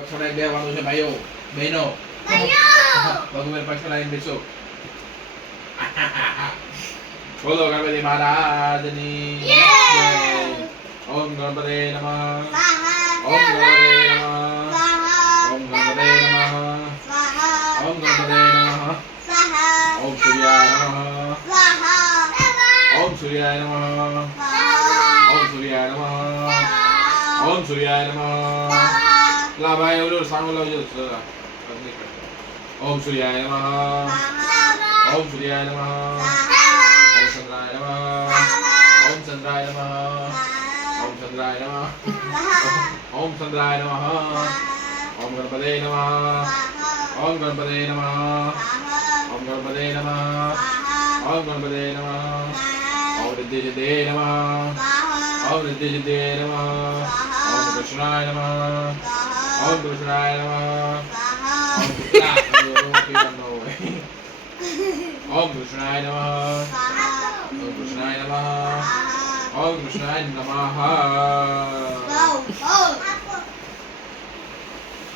પછડાઈ બેવાનું છે ભાઈઓ બહેનો ભગવાન પછડાઈને બેસો બોલો ગણપતિ મહારાજની જય. ઓમ ગણપતે નમઃ. ઓમ ગણપતે નમઃ. ઓમ ગણપતે નમઃ. ઓમ ગણપતે નમઃ. ઓમ સૂર્યાય નમઃ. ઓમ સૂર્યાય નમઃ. ઓમ સૂર્યાય નમઃ. ઓમ સૂર્યાય નમઃ. લા ભાઈ ઓલું સાંગો લાવજો. ઓમ સૂર્યાય નમઃ. ઓમ સૂર્યાય નમઃ. ઓમ ચંદ્રાય નમઃ. ઓમ ચંદ્રાય નમઃ. ઓમ ચંદ્રાય નમઃ. ઓમ ચંદ્રાય નમઃ. ઓમ ગણપતે નમઃ. ઓમ ગણપતે નમઃ. ઓમ ગણપતે નમઃ. ઓમ ગણપતે નમઃ. ઓમ રિદ્ધિસિદ્ધે નમઃ. ઓમ રિદ્ધિસિદ્ધે નમઃ. ઓમ કૃષ્ણાય નમઃ. ઓમ કૃષ્ણાય નમઃ. ઓમ કૃષ્ણાય નમઃ. ઓમ કૃષ્ણાય નમઃ. ઓમ કૃષ્ણાય નમઃ.